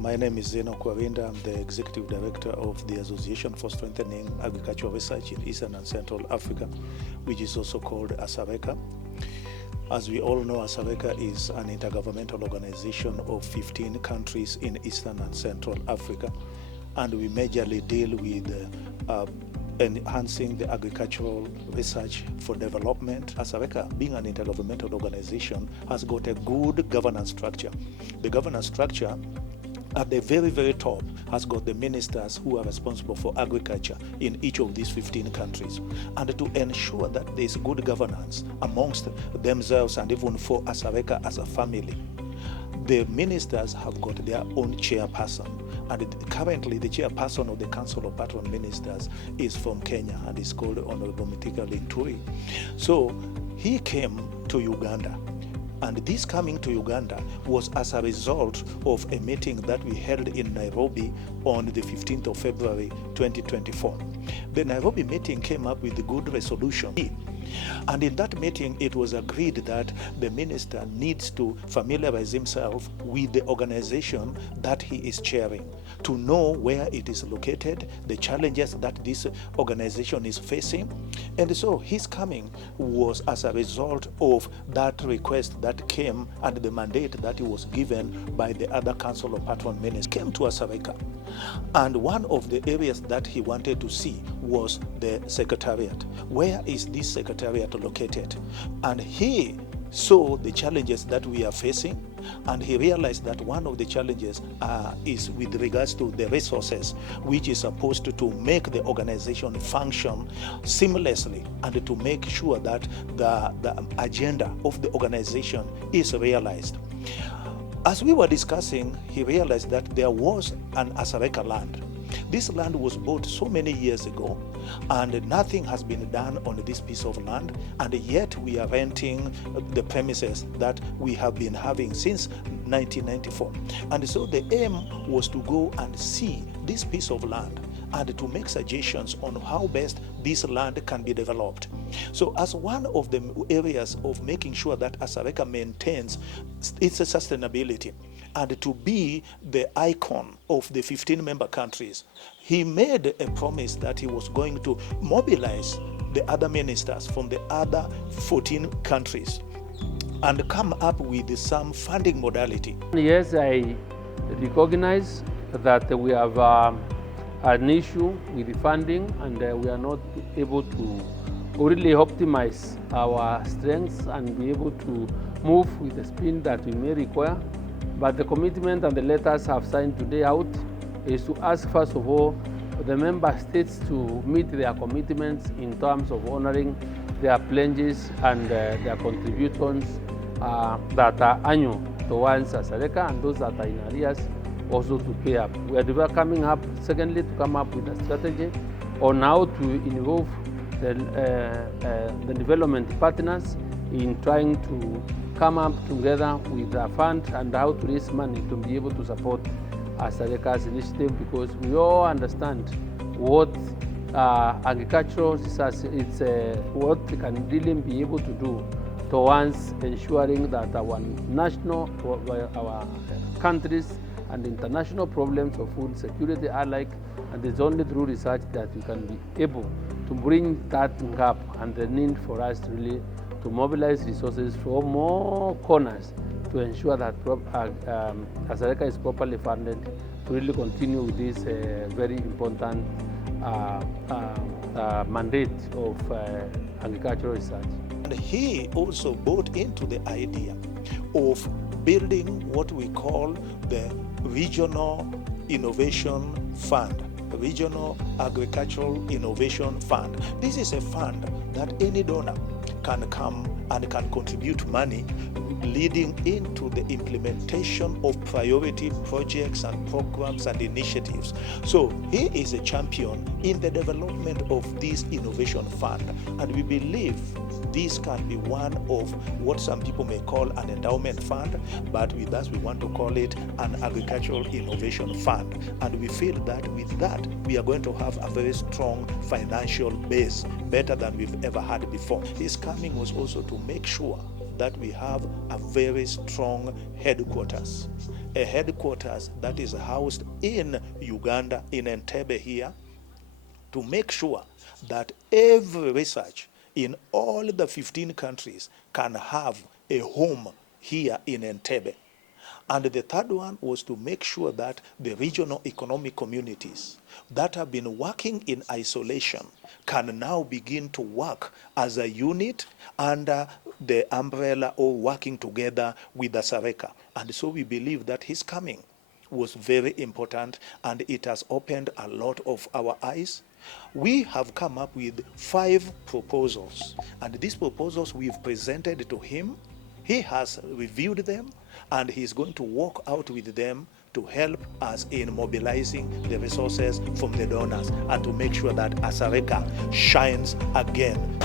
My name is Zeno Kwarinda. I'm the Executive Director of the Association for Strengthening Agricultural Research in Eastern and Central Africa, which is also called ASARECA. As we all know, ASARECA is an intergovernmental organization of 15 countries in Eastern and Central Africa, and we majorly deal with enhancing the agricultural research for development. ASARECA, being an intergovernmental organization, has got a good governance structure. The governance structure at the very, very top has got the ministers who are responsible for agriculture in each of these 15 countries. And to ensure that there is good governance amongst themselves and even for ASARECA as a family, the ministers have got their own chairperson. And currently the chairperson of the Council of Patron Ministers is from Kenya and is called Honorable Mithika Linturi. So he came to Uganda. And this coming to Uganda was as a result of a meeting that we held in Nairobi on the 15th of February 2024. The Nairobi meeting came up with a good resolution. And in that meeting, it was agreed that the minister needs to familiarize himself with the organization that he is chairing, to know where it is located, the challenges that this organization is facing. And so his coming was as a result of that request that came and the mandate that he was given by the other Council of Patron Ministers came to ASARECA. And one of the areas that he wanted to see was the Secretariat. Where is this Secretariat located? And he saw the challenges that we are facing, and he realized that one of the challenges is with regards to the resources, which is supposed to make the organization function seamlessly and to make sure that the agenda of the organization is realized. As we were discussing, he realized that there was an ASARECA land. This land was bought so many years ago, and nothing has been done on this piece of land, and yet we are renting the premises that we have been having since 1994. And so the aim was to go and see this piece of land and to make suggestions on how best this land can be developed. So as one of the areas of making sure that ASARECA maintains its sustainability and to be the icon of the 15 member countries, he made a promise that he was going to mobilize the other ministers from the other 14 countries and come up with some funding modality. Yes, I recognize that we have an issue with the funding, and we are not able to really optimize our strengths and be able to move with the speed that we may require. But the commitment and the letters have signed today out is to ask, first of all, the member states to meet their commitments in terms of honoring their pledges and their contributions that are annual towards ASARECA, and those that are in arrears also to pay up. We are coming up, secondly, to come up with a strategy on how to involve the development partners in trying to come up together with a fund and how to raise money to be able to support ASARECA's initiative, because we all understand what agricultural research is, what we can really be able to do towards ensuring that our national, our countries and international problems of food security are alike, and it's only through research that you can be able to bring that gap and the need for us to really to mobilize resources from more corners to ensure that ASARECA is properly funded to really continue with this very important mandate of agricultural research. And he also bought into the idea of building what we call the Regional Innovation Fund, Regional Agricultural Innovation Fund. This is a fund that any donor can come and can contribute money, leading into the implementation of priority projects and programs and initiatives. So he is a champion in the development of this innovation fund, and we believe this can be one of what some people may call an endowment fund, but with us we want to call it an agricultural innovation fund. And we feel that with that we are going to have a very strong financial base, better than we've ever had before. His coming was also to make sure that we have a very strong headquarters a headquarters that is housed in Uganda, in Entebbe here, to make sure that every research in all the 15 countries can have a home here in Entebbe. And the third one was to make sure that the regional economic communities that have been working in isolation can now begin to work as a unit under the umbrella of working together with ASARECA. And so we believe that his coming was very important, and it has opened a lot of our eyes. We have come up with 5 proposals, and these proposals we've presented to him. He has reviewed them, and he's going to work out with them to help us in mobilizing the resources from the donors and to make sure that ASARECA shines again.